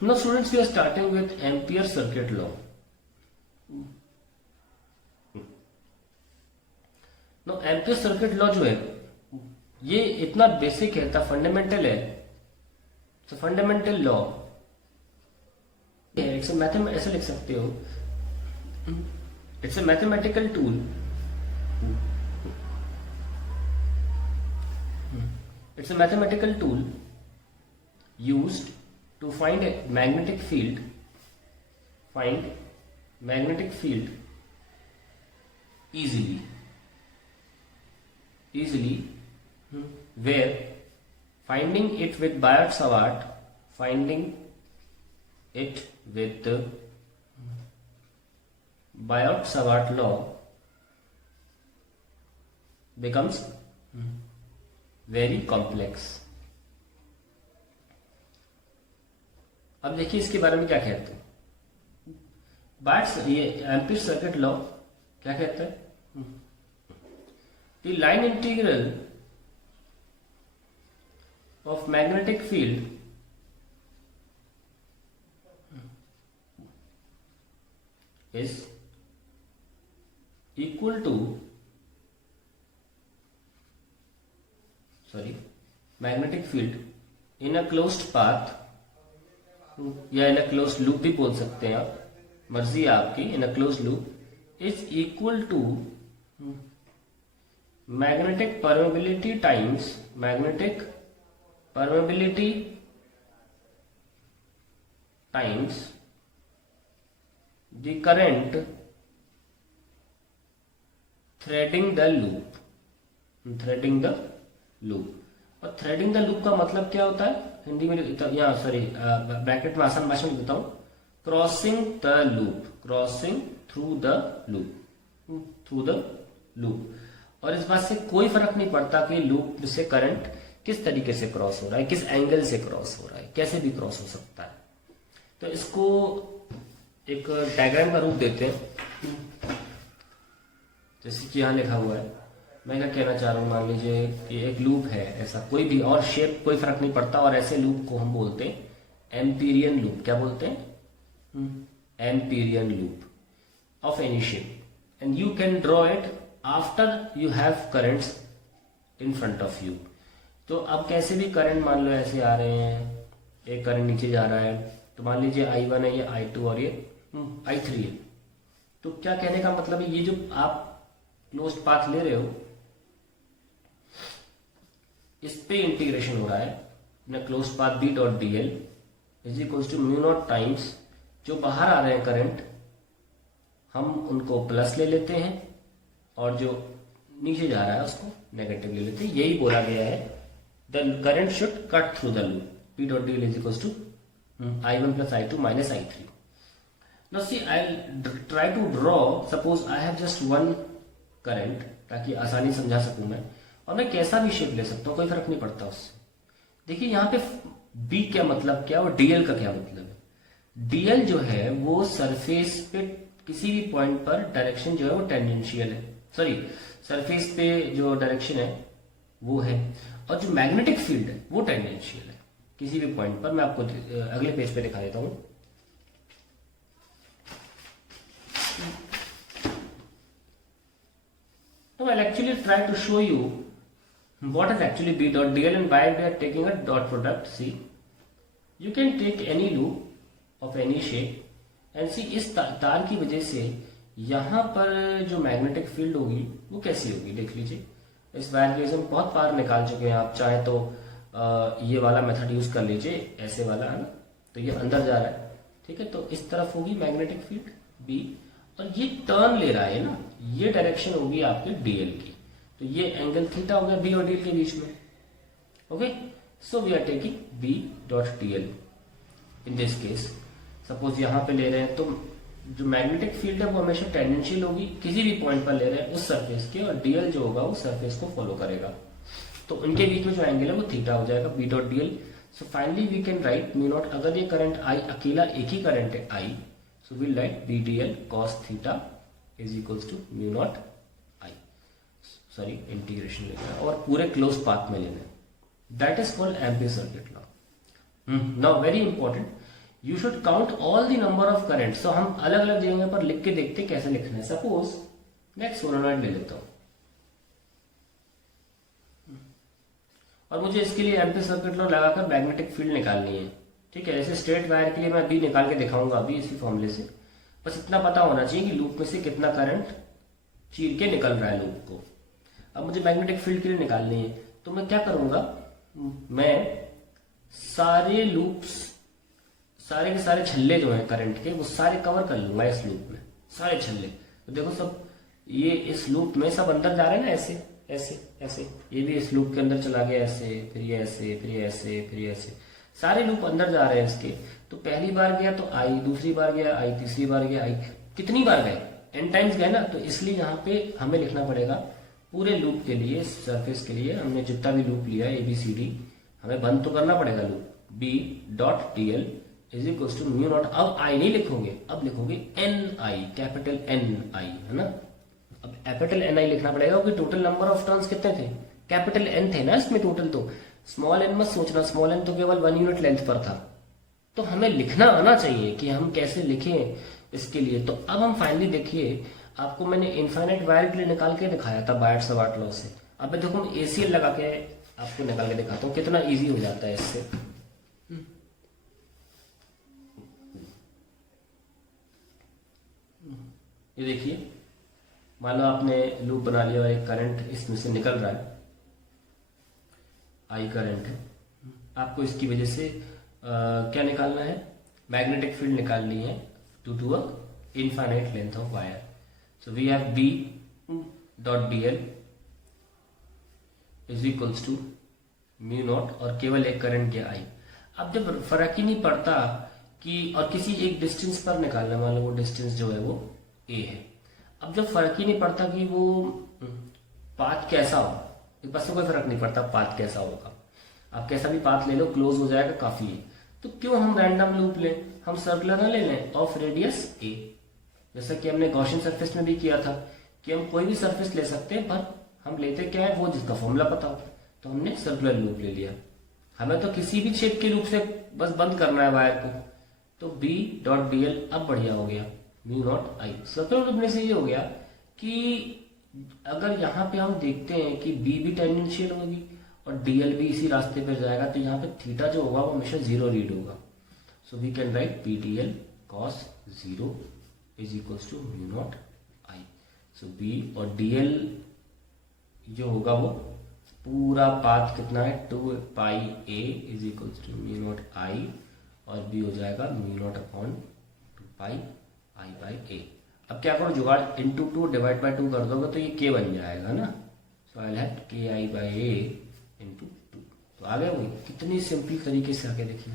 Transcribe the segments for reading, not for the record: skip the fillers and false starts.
Now students, we are starting with Ampere circuit law. Now Ampere circuit law जो है ये इतना basic है, इतना फंडामेंटल है. तो फंडामेंटल लॉ ऐसे लिख सकते हो, it's a mathematical tool. It's a mathematical tool used to find a magnetic field. Find magnetic field easily. Where finding it with Biot-Savart, finding it with Biot-Savart law becomes very complex. अब देखिए इसके बारे में क्या कहते हैं. ये ampere circuit law क्या कहता है. The line integral of magnetic field is equal to magnetic field in a closed path, या इन अ क्लोज्ड लूप भी बोल सकते हैं आप, मर्जी है आपकी. In a closed loop is equal to magnetic permeability times the current threading the loop. और थ्रेडिंग द लूप का मतलब क्या होता है हिंदी में, ब्रैकेट में आसान भाषा में बताऊं, क्रॉसिंग थ्रू द लूप. और इस बात से कोई फर्क नहीं पड़ता कि लूप से करंट किस तरीके से क्रॉस हो रहा है, किस एंगल से क्रॉस हो रहा है, कैसे भी क्रॉस हो सकता है. तो इसको एक डायग्राम का रूप देते हैं, जैसे कि यहां लिखा हुआ है. मैं क्या कहना चाह रहा हूं, मान लीजिए कि एक लूप है, ऐसा कोई भी, और शेप कोई फर्क नहीं पड़ता, और ऐसे लूप को हम बोलते हैं एम्पीरियन लूप. क्या बोलते हैं? Amperian loop of any shape. And you can draw it after you have currents in front of you. तो अब कैसे भी करंट मान लो ऐसे आ रहे हैं, एक करंट नीचे जा रहा है, तो मान लीजिए I1 है, ये I2 और ये I3 है. तो क्या कहने का मतलब है, ये जो आप क्लोज्ड पाथ ले रहे हो, इस पे इंटीग्रेशन हो रहा है न closed path B dot DL is equal to mu naught times, जो बाहर आ रहे हैं करंट हम उनको प्लस ले लेते हैं, और जो नीचे जा रहा है उसको नेगेटिव ले लेते हैं. यही बोला गया है, the current should cut through the loop. B dot DL is equal to I1 plus I2 minus I3. Now see I try to draw, suppose I have just one current, ताकि आसानी समझा सकूं मैं, और मैं कैसा भी शेप ले सकता हूं, कोई फर्क नहीं पड़ता उससे. देखिए यहाँ पे B क्या मतलब क्या, और DL का क्या मतलब है. DL जो है वो सरफेस पे किसी भी पॉइंट पर डायरेक्शन जो है वो टेंजेंशियल है, सरफेस पे जो डायरेक्शन है वो है, और जो मैग्नेटिक फील्ड है वो टेंजेंशियल है किसी भी पॉइंट पर. मैं आपको अगले पेज पे दिखा देता हूं. Now I'll actually try to show you what is actually B dot DL and why we are taking a dot product. See, you can take any loop of any shape and see इस तार की वजह से यहाँ पर जो magnetic field होगी वो कैसी होगी. देख लीजिए, इस वायर के हम बहुत पार निकाल चुके हैं. आप चाहे तो ये वाला मेथड यूज कर लीजिए, ऐसे वाला है ना, तो ये अंदर जा रहा है, ठीक है. तो इस तरफ होगी मैग्नेटिक फील्ड B, और ये टर्न ले रहा है ना, ये डायरेक्शन होगी आपके DL की. तो ये एंगल थीटा हो गया B और DL के बीच में. Okay, so we are taking B dot DL. In this case suppose यहां पे ले रहे हैं, तो जो मैग्नेटिक फील्ड है वो हमेशा टेंजेंशियल होगी, किसी भी पॉइंट पर ले रहे हैं उस सरफेस के, और DL जो होगा वो सरफेस को फॉलो करेगा. तो उनके बीच में जो एंगल है वो थीटा हो जाएगा, B dot DL. So finally we can write mu naught, अगर ये करंट I अकेला एक ही करंट है I, so we'll write BDL cos theta is equals to mu naught I. Sorry, integration लेना है और पूरे क्लोज पाथ में लेना है. That is called Ampere circuit law. Now very important, you should count all the number of current. So हम अलग अलग जगह पर लिख के देखते कैसे लिखना है। सपोज मैं एक सोलेनॉइड ले लेता हूं और मुझे इसके लिए एम्पीयर सर्किट लॉ लगाकर मैग्नेटिक फील्ड निकालनी है। ठीक है, जैसे स्ट्रेट वायर के लिए मैं अभी निकाल के दिखाऊंगा अभी इसी फॉर्मूले से। बस इतना पता होना चाहिए कि लूप में से कितना करंट चीर के निकल रहा है लूप को। अब मुझे मैग्नेटिक फील्ड के लिए निकालनी है, तो मैं क्या करूंगा, मैं सारे लूप्स, सारे के सारे छल्ले जो हैं करंट के वो सारे कवर कर लूंगा इस लूप में, सारे छल्ले। तो देखो सब ये इस लूप में सब अंदर जा रहे हैं ना, ऐसे ऐसे ऐसे, ये भी इस लूप के अंदर चला गया ऐसे, फिर ये ऐसे, फिर ये ऐसे, फिर ये ऐसे, सारे लूप अंदर जा रहे हैं इसके। तो पहली बार गया तो आई, दूसरी बार गया आई, तीसरी बार गया आई, कितनी बार गए, n टाइम्स गए ना। तो इसलिए यहाँ पे हमें लिखना पड़ेगा पूरे लूप के लिए, सरफेस के लिए हमने जितना भी लूप लिया है ABCD, हमें बंद तो करना पड़ेगा loop. B.dl is equal to mu naught. अब आई नहीं लिखोगे, अब लिखोगे NI, कैपिटल NI, है ना। अब कैपिटल NI लिखना पड़ेगा क्योंकि टोटल नंबर ऑफ टर्न्स कितने थे, कैपिटल N थे ना इसमें टोटल। तो स्मॉल n मत सोचना, स्मॉल n तो केवल 1 यूनिट लेंथ पर था। तो हमें लिखना आना चाहिए कि हम कैसे लिखें इसके लिए। तो अब हम फाइनली देखिए, आपको मैंने इनफाइनाइट वायर के लिए निकाल के दिखाया था बायट सवार्ट लॉ से। अब देखो मैं ACL लगा के आपको निकाल के दिखाता हूँ कितना इजी हो जाता है इससे। ये देखिए, मान लो आपने लूप बना लिया और एक करंट इसमें से निकल रहा है, आई करंट है। आपको इसकी वजह से क्या निकालना है, मैग्नेटिक फील्ड निकालनी है to a infinite length of wire. So we have B.dl is equals to mu naught, और केवल एक करंट गया आई। अब जब फर्क ही नहीं पड़ता कि, और किसी एक डिस्टेंस पर निकालना, मान लो वो डिस्टेंस जो है वो A है। अब जब फर्क ही नहीं पड़ता कि वो पाथ कैसा हो, बस से कोई फर्क नहीं पड़ता पाथ कैसा होगा, आप कैसा भी पाथ ले लो क्लोज हो जाएगा, काफी है। तो क्यों हम रैंडम लूप लें, हम सर्कुलर ना ले लें ऑफ रेडियस A, जैसा कि हमने गॉसियन सरफेस में भी किया था कि हम कोई भी सरफेस ले सकते हैं, पर हम लेते क्या है वो जिसका फॉर्मूला पता हो। तो हमने सर्कुलर लूप ले लिया, हमें तो किसी भी शेप के लूप से बस बंद करना है वायर को। तो B.dl अब बढ़िया हो गया म्यू नॉट आई। सर्कुलर लूप में से ये हो गया कि अगर यहाँ पे हम देखते हैं कि B भी टेंजेंशियल होगी और DL भी इसी रास्ते पर जाएगा, तो यहाँ पे थीटा जो होगा वो हमेशा 0 रीड होगा। So we can write PDL cos 0 is equals to mu naught I. So B और DL जो होगा वो पूरा पाथ कितना है 2 pi A is equals to mu naught I, और B हो जाएगा mu naught upon 2 pi I by A। अब क्या करो, जुगाड़, इंटू 2 डिवाइड बाई 2 कर दोगे तो ये K बन जाएगा ना। So I have KI by A into 2। तो आ गया वही, कितनी सिंपल तरीके से आगे देखिए,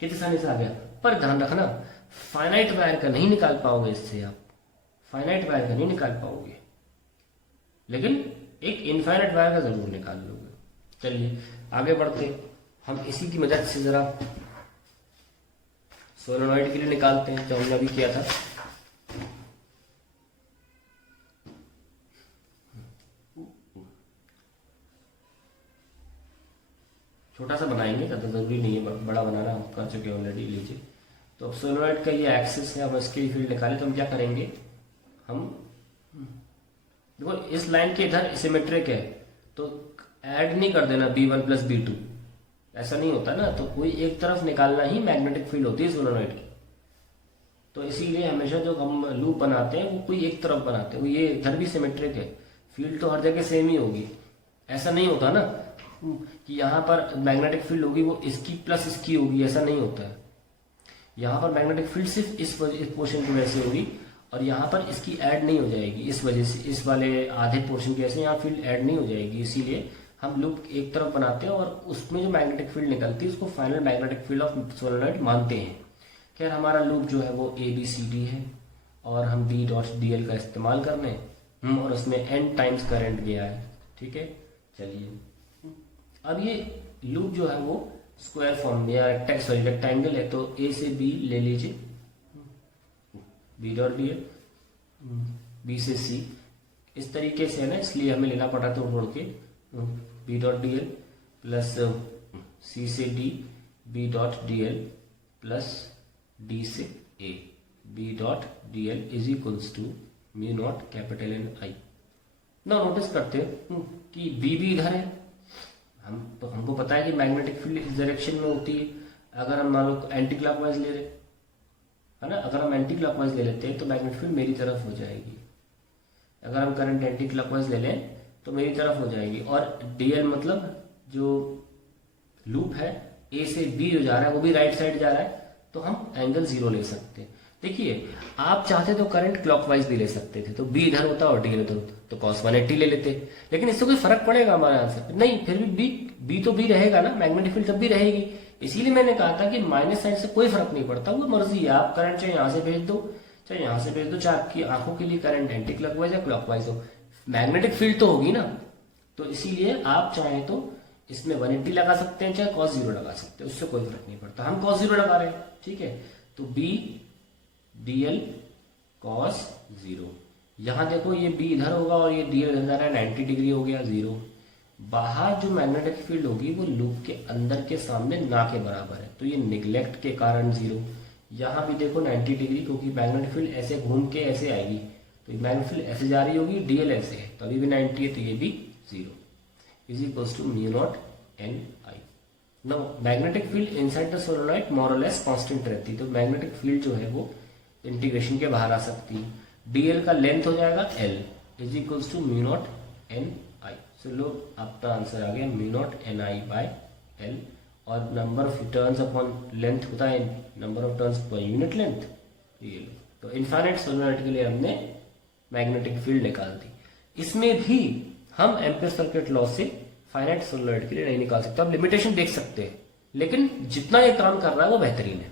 कितनी आसानी से आ गया। पर ध्यान रखना, फाइनाइट वायर का नहीं निकाल पाओगे इससे, आप फाइनाइट वायर का नहीं निकाल पाओगे, लेकिन एक इनफाइनाइट वायर का जरूर निकाल लोगे। चलिए आगे बढ़ते, हम इसी की मदद से जरा सोलेनॉइड के लिए निकालते हैं जो हमने अभी किया था। छोटा सा बनाएंगे, ज्यादा जरूरी नहीं है बड़ा बनाना, हम कर चुके हैं ऑलरेडी। लीजिए, तो अब सोलेनॉइड का ये एक्सिस है, हम इसके फील्ड निकाले तो हम क्या करेंगे, हम देखो इस लाइन के इधर सिमेट्रिक है तो ऐड नहीं कर देना B1 प्लस B2, ऐसा नहीं होता ना। तो कोई एक तरफ निकालना ही मैग्नेटिक फील्ड होती है सोलेनॉइड की। तो इसीलिए हमेशा जो हम लूप बनाते हैं वो कोई एक तरफ बनाते हैं, वो ये इधर भी सिमेट्रिक है, फील्ड तो हर जगह सेम ही होगी। ऐसा नहीं होता ना कि यहाँ पर मैग्नेटिक फील्ड होगी वो इसकी प्लस इसकी होगी, ऐसा नहीं होता है। यहाँ पर मैग्नेटिक फील्ड सिर्फ इस पोर्शन की वजह से होगी और यहाँ पर इसकी ऐड नहीं हो जाएगी, इस वजह से इस वाले आधे पोर्शन की वजह से यहाँ फील्ड ऐड नहीं हो जाएगी। इसीलिए हम लूप एक तरफ बनाते हैं और उसमें जो मैग्नेटिक फील्ड निकलती है उसको final magnetic field of solenoid मानते हैं। खैर हमारा लूप जो है वो ABCD है और हम B.dl का इस्तेमाल कर रहे हैं और उसमें n टाइम्स करंट गया है। ठीक है, चलिए अब ये लूप जो है वो स्क्वायर फॉर्म में या रेक्टेंगल है, तो A से B ले लीजिए, B.dl, B से C, इस तरीके से है ना, इसलिए हमें लेना पड़ा तो तोड़ के B.dl प्लस C से D B dot D L plus D से A, B dot D L is equals to mu naught capital N I. ना नोटिस करते हो कि बी भी इधर है, हमको पता है कि मैग्नेटिक फील्ड इस डायरेक्शन में होती है। अगर हम मान लो एंटी क्लॉकवाइज ले रहे है ना, अगर हम एंटी क्लॉकवाइज ले लेते हैं तो मैग्नेटिक फील्ड मेरी तरफ हो जाएगी। अगर हम करंट एंटी क्लॉकवाइज ले लें तो मेरी तरफ हो जाएगी, और डीएल मतलब जो लूप है ए से बी जो जा रहा है वो भी राइट साइड जा रहा है, तो हम एंगल 0 ले सकते हैं। देखिए आप चाहते तो करंट क्लॉकवाइज भी ले सकते थे, तो बी इधर होता और डी इधर होता, तो cos 180 ले लेते, लेकिन इससे कोई फर्क पड़ेगा हमारे आंसर नहीं, फिर भी बी तो बी रहेगा ना, मैग्नेटिक फील्ड तब भी रहेगी। इसीलिए मैंने कहा था कि माइनस साइड से कोई फर्क नहीं पड़ता, वो मर्जी है, आप करंट चाहे यहाँ से भेज दो चाहे यहाँ से भेज दो, चाहे आपकी आंखों के लिए करंट एंटी क्लॉकवाइज या क्लॉकवाइज हो, मैग्नेटिक फील्ड तो होगी ना। तो इसीलिए आप चाहें तो इसमें 180 लगा सकते हैं, चाहे cos 0 लगा सकते हैं, उससे कोई फर्क नहीं पड़ता। हम cos 0 लगा रहे हैं, ठीक है, तो बी डीएल cos 0, यहां देखो ये बी इधर होगा और ये डीएल इधर जा रहा है, 90 डिग्री हो गया 0। बाहर जो मैग्नेटिक फील्ड होगी वो लूप के अंदर के सामने ना के बराबर है, तो ये निगलेक्ट के कारण 0। यहाँ भी देखो 90 डिग्री, क्योंकि मैग्नेटिक फील्ड ऐसे घूम के ऐसे आएगी, तो मैग्नेटिक फील्ड ऐसे जा रही होगी, डीएल ऐसे है, तो अभी भी 90 है, तो ये भी 0 is equals to mu naught N I. No magnetic field inside the solenoid more और लेस कांस्टेंट रहती, तो मैग्नेटिक फील्ड जो है वो इंटीग्रेशन के बाहर आ सकती है। डीएल का लेंथ हो जाएगा L is equals to mu naught N I. चलो आपका आंसर आ गया mu naught N I by L, और number of turns upon length होता है नंबर ऑफ टर्न्स पर यूनिट लेंथ, ये लो। तो इनफाइनाइट सोलेनोइड के लिए हमने मैग्नेटिक फील्ड निकाल दी। इसमें भी हम एम्पीयर सर्किट लॉ से फाइनाइट सोलेनोइड के लिए नहीं निकाल सकते। आप लिमिटेशन देख सकते हैं, लेकिन जितना ये काम कर रहा है वो बेहतरीन है।